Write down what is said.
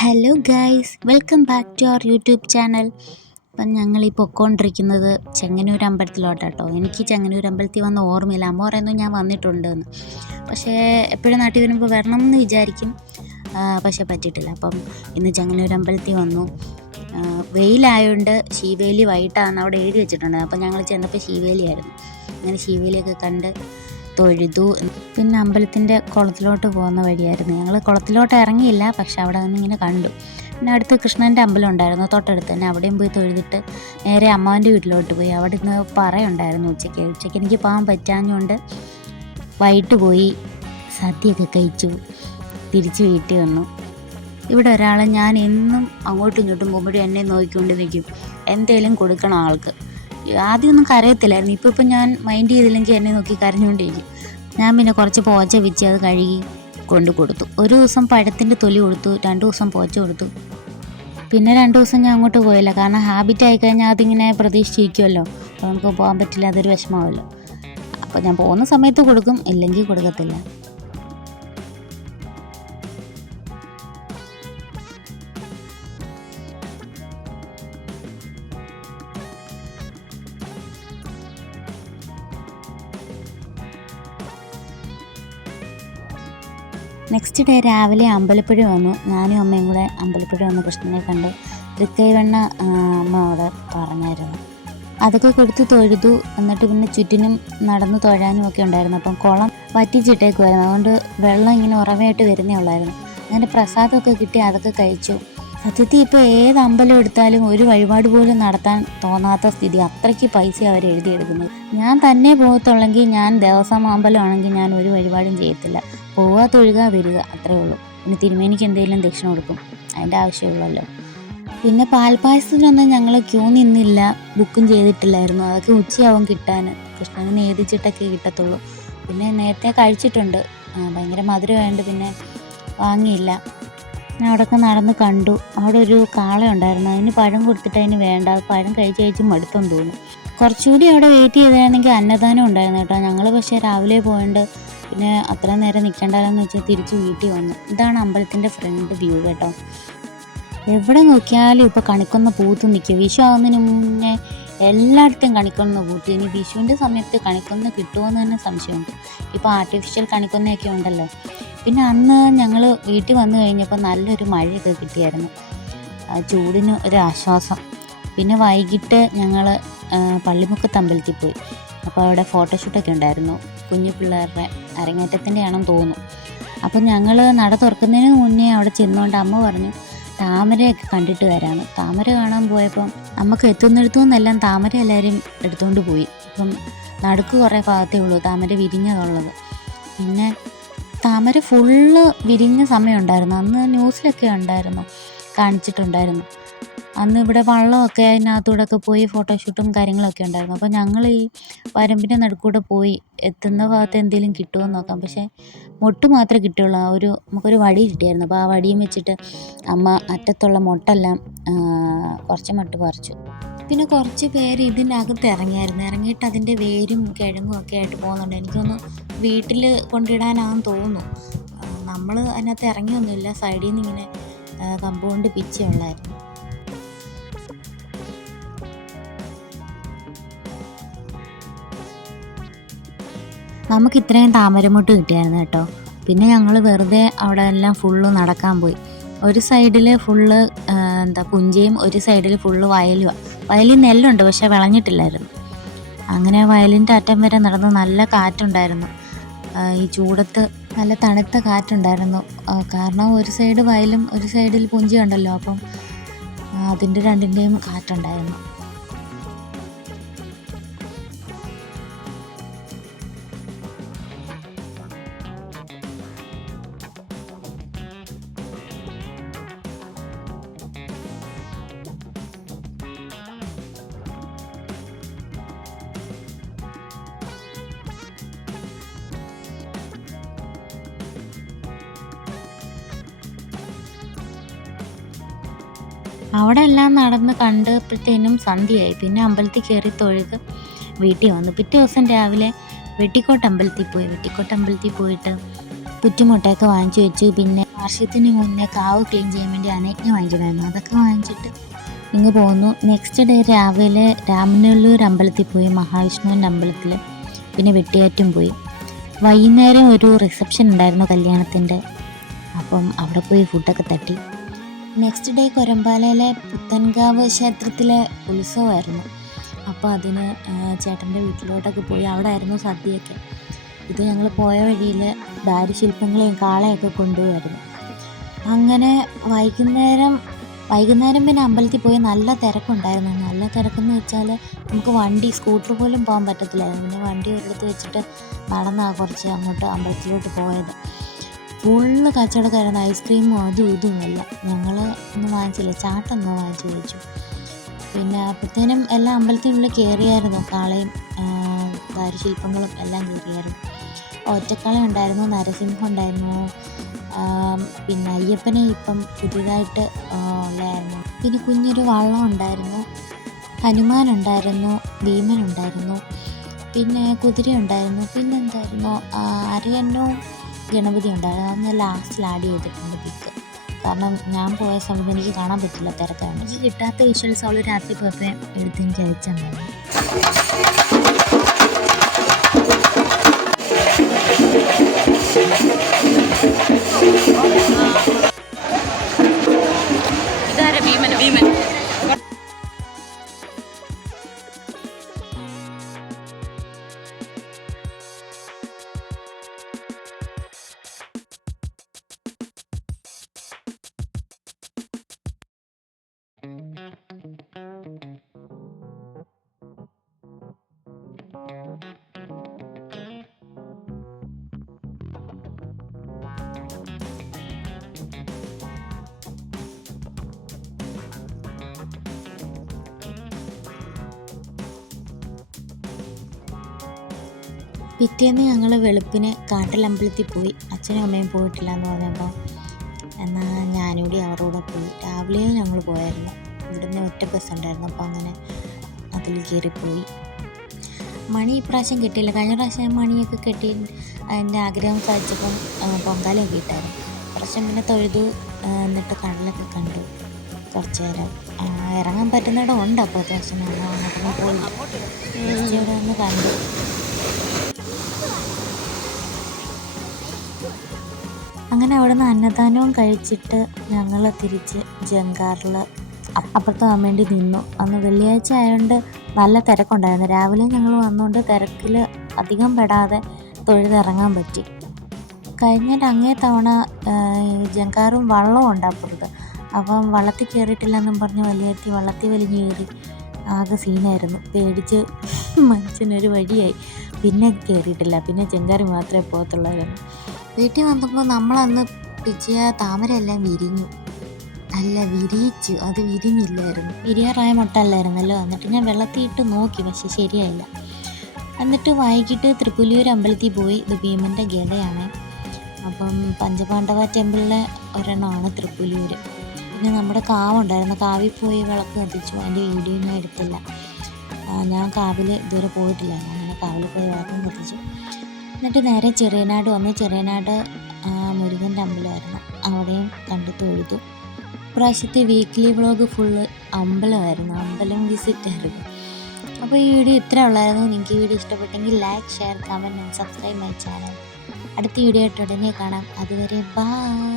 Hello guys, welcome back to our YouTube channel. അപ്പം ഞങ്ങൾ ഈ പൊയ്ക്കൊണ്ടിരിക്കുന്നത് ചെങ്ങന്നൂർ അമ്പലത്തിലോട്ടാട്ടോ. എനിക്ക് ചെങ്ങന്നൂർ അമ്പലത്തിൽ വന്ന ഓർമ്മയില്ല. അമ്മ പറയുന്നു ഞാൻ വന്നിട്ടുണ്ട് എന്ന്. പക്ഷേ എപ്പോഴും നാട്ടിൽ വരുമ്പോൾ വരണം എന്ന് വിചാരിക്കും, പക്ഷേ പറ്റിയിട്ടില്ല. അപ്പം ഇന്ന് ചെങ്ങന്നൂർ അമ്പലത്തിൽ വന്നു. വെയിലായതുകൊണ്ട് ശീവേലി വൈകിട്ടാണ് അവിടെ എഴുതി വെച്ചിട്ടുണ്ട്. അപ്പം ഞങ്ങൾ ചെന്നപ്പോൾ ശീവേലിയായിരുന്നു. അങ്ങനെ ശീവേലിയൊക്കെ കണ്ട് തൊഴുതു. പിന്നെ അമ്പലത്തിൻ്റെ കുളത്തിലോട്ട് പോകുന്ന വഴിയായിരുന്നു. ഞങ്ങൾ കുളത്തിലോട്ട് ഇറങ്ങിയില്ല, പക്ഷെ അവിടെ നിന്ന് ഇങ്ങനെ കണ്ടു. പിന്നെ അടുത്ത് കൃഷ്ണൻ്റെ അമ്പലം ഉണ്ടായിരുന്നു തൊട്ടടുത്ത് തന്നെ. അവിടെയും പോയി തൊഴുതിട്ട് നേരെ അമ്മാവൻ്റെ വീട്ടിലോട്ട് പോയി. അവിടെ നിന്ന് പറയുണ്ടായിരുന്നു ഉച്ചയ്ക്ക് എനിക്ക് പോകാൻ പറ്റാഞ്ഞുകൊണ്ട് വൈകിട്ട് പോയി സദ്യയൊക്കെ കഴിച്ചു തിരിച്ച് വീട്ടിൽ വന്നു. ഇവിടെ ഒരാൾ ഞാൻ എന്നും അങ്ങോട്ടും ഇങ്ങോട്ടും പോകുമ്പോഴും എന്നെ നോക്കിക്കൊണ്ട് നിൽക്കും, എന്തേലും കൊടുക്കണം ആൾക്ക്. ആദ്യമൊന്നും കരയത്തില്ലായിരുന്നു. ഇപ്പം ഞാൻ മൈൻഡ് ചെയ്തില്ലെങ്കിൽ എന്നെ നോക്കി കരഞ്ഞുകൊണ്ടിരിക്കും. ഞാൻ പിന്നെ കുറച്ച് പോച്ച വെച്ച് അത് കഴുകി കൊടുത്തു. ഒരു ദിവസം പഴത്തിൻ്റെ തൊലി കൊടുത്തു, 2 ദിവസം പോച്ച കൊടുത്തു. പിന്നെ 2 ദിവസം ഞാൻ അങ്ങോട്ട് പോയില്ല, കാരണം ഹാബിറ്റ് ആയിക്കഴിഞ്ഞാൽ അതിങ്ങനെ പ്രതീക്ഷിച്ചിരിക്കുമല്ലോ. അപ്പോൾ നമുക്ക് പോകാൻ പറ്റില്ല, അതൊരു വിഷമമാവല്ലോ. അപ്പോൾ ഞാൻ പോകുന്ന സമയത്ത് കൊടുക്കും, ഇല്ലെങ്കിൽ കൊടുക്കത്തില്ല. നെക്സ്റ്റ് ഡേ രാവിലെ അമ്പലപ്പുഴ വന്നു. ഞാനും അമ്മയും കൂടെ അമ്പലപ്പുഴ വന്ന് കൃഷ്ണനെ കണ്ട്. തൃക്കൈവെണ്ണ അമ്മ അവിടെ പറഞ്ഞായിരുന്നു, അതൊക്കെ കൊടുത്ത് തൊഴുതു. എന്നിട്ട് പിന്നെ ചുറ്റിനും നടന്ന് തൊഴാനും ഒക്കെ ഉണ്ടായിരുന്നു. അപ്പം കുളം വറ്റിച്ചിട്ടേക്കുമായിരുന്നു, അതുകൊണ്ട് വെള്ളം ഇങ്ങനെ ഉറവയായിട്ട് വരുന്നേ ഉള്ളായിരുന്നു. അങ്ങനെ പ്രസാദമൊക്കെ കിട്ടി, അതൊക്കെ കഴിച്ചു. സത്യത്തിൽ ഇപ്പോൾ ഏത് അമ്പലം എടുത്താലും ഒരു വഴിപാട് പോലും നടത്താൻ തോന്നാത്ത സ്ഥിതി, അത്രയ്ക്ക് പൈസ അവർ എഴുതിയെടുക്കുന്നത്. ഞാൻ തന്നെ പോകത്തുള്ളെങ്കിൽ, ഞാൻ ദേവസ്വം അമ്പലമാണെങ്കിൽ ഞാൻ ഒരു വഴിപാടും ചെയ്യത്തില്ല. പോവുക, തൊഴുക, വരിക, അത്രേ ഉള്ളൂ. പിന്നെ തിരുമേനിക്ക് എന്തെങ്കിലും ദക്ഷിണ കൊടുക്കും, അതിൻ്റെ ആവശ്യമുള്ളല്ലോ. പിന്നെ പാൽപ്പായസത്തിനൊന്നും ഞങ്ങൾ ക്യൂ നിന്നില്ല, ബുക്കും ചെയ്തിട്ടില്ലായിരുന്നു. അതൊക്കെ ഉച്ചയാവും കിട്ടാൻ. കൃഷ്ണന് നേദിച്ചിട്ടൊക്കെ കിട്ടത്തുള്ളൂ. പിന്നെ നേരത്തെ കഴിച്ചിട്ടുണ്ട്, ഭയങ്കര മധുരമായതുകൊണ്ട് പിന്നെ വാങ്ങിയില്ല. ഞാൻ അവിടെയൊക്കെ നടന്ന് കണ്ടു. അവിടെ ഒരു കാള ഉണ്ടായിരുന്നു, അതിന് പഴം കൊടുത്തിട്ട് അതിന് വേണ്ട, പഴം കഴിച്ച് മടുത്തെന്ന് തോന്നുന്നു. കുറച്ചുകൂടി അവിടെ വെയിറ്റ് ചെയ്തായിരുന്നെങ്കിൽ അന്നദാനം ഉണ്ടായിരുന്നു കേട്ടോ. ഞങ്ങൾ പക്ഷേ രാവിലെ പോയതുകൊണ്ട് പിന്നെ അത്രയും നേരം നിൽക്കേണ്ടതെന്ന് വെച്ചാൽ തിരിച്ച് വീട്ടിൽ വന്നു. ഇതാണ് അമ്പലത്തിൻ്റെ ഫ്രണ്ട് വ്യൂ കേട്ടോ. എവിടെ നോക്കിയാലും ഇപ്പോൾ കണിക്കൊന്ന പൂത്ത് നിൽക്കും. വിഷു ആവുന്നതിന് മുന്നേ എല്ലായിടത്തും കണിക്കൊന്ന പൂത്ത്. ഇനി വിഷുവിൻ്റെ സമയത്ത് കണിക്കൊന്ന കിട്ടുമോയെന്ന് തന്നെ സംശയമുണ്ട്. ഇപ്പോൾ ആർട്ടിഫിഷ്യൽ കണിക്കൊന്നയൊക്കെ ഉണ്ടല്ലോ. പിന്നെ അന്ന് ഞങ്ങൾ വീട്ടിൽ വന്നു കഴിഞ്ഞപ്പോൾ നല്ലൊരു മഴയൊക്കെ കിട്ടിയായിരുന്നു, ചൂടിന് ഒരു ആശ്വാസം. പിന്നെ വൈകിട്ട് ഞങ്ങൾ പള്ളിമുക്കത്ത് അമ്പലത്തിൽ പോയി. അപ്പോൾ അവിടെ ഫോട്ടോഷൂട്ടൊക്കെ ഉണ്ടായിരുന്നു, കുഞ്ഞു പിള്ളേരുടെ അരങ്ങേറ്റത്തിൻ്റെ ആണെന്ന് തോന്നുന്നു. അപ്പം ഞങ്ങൾ നട തുറക്കുന്നതിന് മുന്നേ അവിടെ ചെന്നുകൊണ്ട് അമ്മ പറഞ്ഞു താമരയൊക്കെ കണ്ടിട്ട് വരാമെന്ന്. താമര കാണാൻ പോയപ്പം നമുക്ക് എത്തുന്നിടത്തുനിന്നെല്ലാം താമര എല്ലാവരും എടുത്തുകൊണ്ട് പോയി. അപ്പം നടുക്ക് കുറേ ഭാഗത്തേ ഉള്ളൂ താമര വിരിഞ്ഞതുള്ളത്. പിന്നെ താമര ഫുള്ള് വിരിഞ്ഞ സമയമുണ്ടായിരുന്നു, അന്ന് ന്യൂസിലൊക്കെ ഉണ്ടായിരുന്നു, കാണിച്ചിട്ടുണ്ടായിരുന്നു. അന്ന് ഇവിടെ വള്ളമൊക്കെ അതിനകത്തൂടെയൊക്കെ പോയി ഫോട്ടോഷൂട്ടും കാര്യങ്ങളൊക്കെ ഉണ്ടായിരുന്നു. അപ്പോൾ ഞങ്ങൾ ഈ വരമ്പിൻ്റെ നടുക്കൂടെ പോയി എത്തുന്ന ഭാഗത്ത് എന്തെങ്കിലും കിട്ടുമോ നോക്കാം. പക്ഷേ മൊട്ട് മാത്രമേ കിട്ടുള്ളൂ. നമുക്കൊരു വടി കിട്ടിയായിരുന്നു. അപ്പോൾ ആ വടിയും വെച്ചിട്ട് അമ്മ അറ്റത്തുള്ള മൊട്ടെല്ലാം കുറച്ച് മൊട്ട് പറിച്ചു. പിന്നെ കുറച്ച് പേര് ഇതിനകത്ത് ഇറങ്ങിയിട്ട് അതിൻ്റെ വേരും കിഴങ്ങും ഒക്കെ ആയിട്ട് പോകുന്നുണ്ട്. എനിക്കൊന്ന് വീട്ടിൽ കൊണ്ടിടാനാണെന്ന് തോന്നുന്നു. നമ്മൾ അതിനകത്ത് ഇറങ്ങിയൊന്നുമില്ല, സൈഡിൽ നിന്ന് ഇങ്ങനെ കമ്പൗണ്ട് പിച്ചുള്ളായിരുന്നു. നമുക്ക് ഇത്രയും താമരമുട്ട് കിട്ടിയായിരുന്നു കേട്ടോ. പിന്നെ ഞങ്ങൾ വെറുതെ അവിടെ എല്ലാം ഫുള്ള് നടക്കാൻ പോയി. ഒരു സൈഡിൽ ഫുള്ള് പുഞ്ചയും ഒരു സൈഡിൽ ഫുള്ള് വയലുമാണ്. വയലിൽ നെല്ലുണ്ട്, പക്ഷെ വിളഞ്ഞിട്ടില്ലായിരുന്നു. അങ്ങനെ വയലിൻ്റെ അറ്റം വരെ നടന്ന് നല്ല കാറ്റുണ്ടായിരുന്നു. ഈ ചൂടത്ത് നല്ല തണുത്ത കാറ്റുണ്ടായിരുന്നു, കാരണം ഒരു സൈഡ് വയലും ഒരു സൈഡിൽ പുഞ്ചയുണ്ടല്ലോ. അപ്പം അതിൻ്റെ രണ്ടിൻ്റെയും കാറ്റുണ്ടായിരുന്നു. അവിടെ എല്ലാം നടന്ന് കണ്ടപ്പോഴത്തേനും സന്ധ്യയായി. പിന്നെ അമ്പലത്തിൽ കയറി തൊഴുത് വീട്ടിൽ വന്നു. പിറ്റേ ദിവസം രാവിലെ വെട്ടിക്കോട്ട് അമ്പലത്തിൽ പോയിട്ട് പുറ്റുമുട്ടയൊക്കെ വാങ്ങിച്ചു വെച്ചു. പിന്നെ വാർഷികത്തിന് മുന്നേ കാവ് ക്ലീൻ ചെയ്യാൻ വേണ്ടി അനേറ്റിന് വാങ്ങിക്കണമായിരുന്നു. അതൊക്കെ വാങ്ങിച്ചിട്ട് ഇങ്ങ് പോന്നു. നെക്സ്റ്റ് ഡേ രാവിലെ രാമനല്ലൂർ അമ്പലത്തിൽ പോയി, മഹാവിഷ്ണുവിൻ്റെ അമ്പലത്തിൽ, പിന്നെ വെട്ടിയാറ്റും പോയി. വൈകുന്നേരം ഒരു റിസപ്ഷൻ ഉണ്ടായിരുന്നു കല്യാണത്തിൻ്റെ. അപ്പം അവിടെ പോയി ഫുഡൊക്കെ തട്ടി. നെക്സ്റ്റ് ഡേ കൊരമ്പാലയിലെ പുത്തൻകാവ് ക്ഷേത്രത്തിലെ ഉത്സവമായിരുന്നു. അപ്പോൾ അതിന് ചേട്ടൻ്റെ വീട്ടിലോട്ടൊക്കെ പോയി. അവിടെ ആയിരുന്നു സദ്യയൊക്കെ. ഇത് ഞങ്ങൾ പോയ വഴിയിൽ ദാരുശില്പങ്ങളെയും കാളയൊക്കെ കൊണ്ടുപോയിരുന്നു. അങ്ങനെ വൈകുന്നേരം പിന്നെ അമ്പലത്തിൽ പോയി. നല്ല തിരക്കുണ്ടായിരുന്നു. നല്ല തിരക്കെന്ന് വെച്ചാൽ നമുക്ക് വണ്ടി സ്കൂട്ടർ പോലും പോകാൻ പറ്റത്തില്ലായിരുന്നു. പിന്നെ വണ്ടി ഒരിടത്ത് വെച്ചിട്ട് നടന്നാണ് കുറച്ച് അങ്ങോട്ട് അമ്പലത്തിലോട്ട് പോയത്. ഫുള്ള് കച്ചവടക്കാരായിരുന്നു. ഐസ്ക്രീമും അതും ഇതുമല്ല. ഞങ്ങൾ ഒന്നും വാങ്ങിച്ചില്ല, ചാട്ടൊന്നും വാങ്ങിച്ച് കഴിച്ചു. പിന്നെ അപ്പോഴത്തേനും എല്ലാ അമ്പലത്തിനുള്ളിൽ കയറിയായിരുന്നു. കാളയും ദാരുശില്പങ്ങളും എല്ലാം കയറിയായിരുന്നു. ഒറ്റക്കാള ഉണ്ടായിരുന്നു, നരസിംഹം ഉണ്ടായിരുന്നു, പിന്നെ അയ്യപ്പനെ ഇപ്പം പുതിയതായിട്ട് ഉള്ളായിരുന്നു. പിന്നെ കുഞ്ഞൊരു വള്ളം ഉണ്ടായിരുന്നു, ഹനുമാൻ ഉണ്ടായിരുന്നു, ഭീമൻ ഉണ്ടായിരുന്നു, പിന്നെ കുതിര ഉണ്ടായിരുന്നു, പിന്നെ എന്തായിരുന്നു അരയന്നവും ഗണപതി ഉണ്ടായിരുന്നു. അതൊന്ന് ലാസ്റ്റിൽ ആഡ് ചെയ്തിട്ടുണ്ട് പിക്ക്. കാരണം ഞാൻ പോയ സമയത്ത് എനിക്ക് കാണാൻ പറ്റില്ല, തിരക്കാണ്. എനിക്ക് കിട്ടാത്ത വിഷ്വൽസ് അവൾ രാത്രി പോയപ്പോൾ എടുത്ത് എനിക്ക് അയച്ചിട്ടുണ്ടായിരുന്നു. ഇതാരാ? ഭീമൻ. പിറ്റേന്ന് ഞങ്ങൾ വെളുപ്പിന് കാട്ടിലമ്പലത്തിൽ പോയി. അച്ഛനും അമ്മയും പോയിട്ടില്ല എന്ന് പറഞ്ഞപ്പോൾ എന്നാൽ ഞാനിവിടെ അവരുടെ കൂടെ പോയി. രാവിലെ ഞങ്ങൾ പോയായിരുന്നു. ഇവിടുന്ന് ഒറ്റ ബസ് ഉണ്ടായിരുന്നു. അപ്പോൾ അങ്ങനെ അതിൽ കയറിപ്പോയി. മണി ഇപ്രാവശ്യം കിട്ടിയില്ല. കഴിഞ്ഞ പ്രാവശ്യം മണിയൊക്കെ കെട്ടി അതിൻ്റെ ആഗ്രഹം സാധിച്ചപ്പം പൊങ്കാലയൊക്കെ ഇട്ടായിരുന്നു. പ്രാവശ്യം പിന്നെ തൊഴുതു. എന്നിട്ട് കടലൊക്കെ കണ്ടു. കുറച്ച് നേരം ഇറങ്ങാൻ പറ്റുന്നിടം ഉണ്ട്. അപ്പോൾ അത്യാവശ്യം ഞങ്ങൾ അങ്ങോട്ടൊന്നും പോയില്ല. ഇവിടെ ഒന്ന് കണ്ടു. അങ്ങനെ അവിടുന്ന് അന്നദാനവും കഴിച്ചിട്ട് ഞങ്ങൾ തിരിച്ച് ജങ്കാറിൽ അപ്പുറത്ത് പോകാൻ വേണ്ടി നിന്നു. അന്ന് വെള്ളിയാഴ്ച ആയതുകൊണ്ട് നല്ല തിരക്കുണ്ടായിരുന്നു. രാവിലെ ഞങ്ങൾ വന്നുകൊണ്ട് തിരക്കിൽ അധികം പെടാതെ തൊഴുതിറങ്ങാൻ പറ്റി. കഴിഞ്ഞിട്ട് അങ്ങേ തവണ ജങ്കാറും വള്ളവും ഉണ്ട് അപ്പുറത്ത്. അപ്പം വള്ളത്തിൽ കയറിയിട്ടില്ലെന്നും പറഞ്ഞ് വലിയെത്തി വള്ളത്തിൽ വലിഞ്ഞ് കയറി. ആകെ സീനായിരുന്നു. പേടിച്ച് മനുഷ്യനൊരു വഴിയായി. പിന്നെ കയറിയിട്ടില്ല. പിന്നെ ജങ്കാറ് മാത്രമേ പോകത്തുള്ളായിരുന്നു. വീട്ടിൽ വന്നപ്പോൾ നമ്മളന്ന് പിച്ചിയ താമരയെല്ലാം വിരിഞ്ഞു. അല്ല, വിരിയിച്ചു. അത് വിരിഞ്ഞില്ലായിരുന്നു. വിരിയാറായ മുട്ട അല്ലായിരുന്നല്ലോ. എന്നിട്ട് ഞാൻ വെള്ളത്തിൽ ഇട്ട് നോക്കി, പക്ഷെ ശരിയായില്ല. എന്നിട്ട് വൈകിട്ട് തൃപ്പുലിയൂർ അമ്പലത്തിൽ പോയി. ഇത് ഭീമൻ്റെ ഗതയാണ്. അപ്പം പഞ്ചപാണ്ഡവ ടെമ്പിളിലെ ഒരെണ്ണമാണ് തൃപ്പുലിയൂർ. പിന്നെ നമ്മുടെ കാവുണ്ടായിരുന്നു. കാവിൽ പോയി വിളക്ക് കത്തിച്ചു. അതിൻ്റെ വീഡിയോ ഒന്നും എടുത്തില്ല. ഞാൻ കാവിൽ ഇതുവരെ പോയിട്ടില്ല. അങ്ങനെ കാവിൽ പോയി വിളക്കും കത്തിച്ചു. എന്നിട്ട് നേരെ ചെറിയനാട് വന്നു. ചെറിയനാട് മുരുകൻ്റെ അമ്പലമായിരുന്നു. അവിടെയും കണ്ടു തൊഴുതു. ഇപ്രാവശ്യത്തെ വീക്ക്ലി വ്ളോഗ് ഫുള്ള് അമ്പലമായിരുന്നു. അമ്പലം വിസിറ്റായിരുന്നു. അപ്പോൾ ഈ വീഡിയോ ഇത്ര ഉള്ളായിരുന്നു. നിങ്ങൾക്ക് ഈ വീഡിയോ ഇഷ്ടപ്പെട്ടെങ്കിൽ like, share, comment and subscribe my channel. അടുത്ത വീഡിയോ ആയിട്ട് ഉടനെ കാണാം. അതുവരെ ബൈ.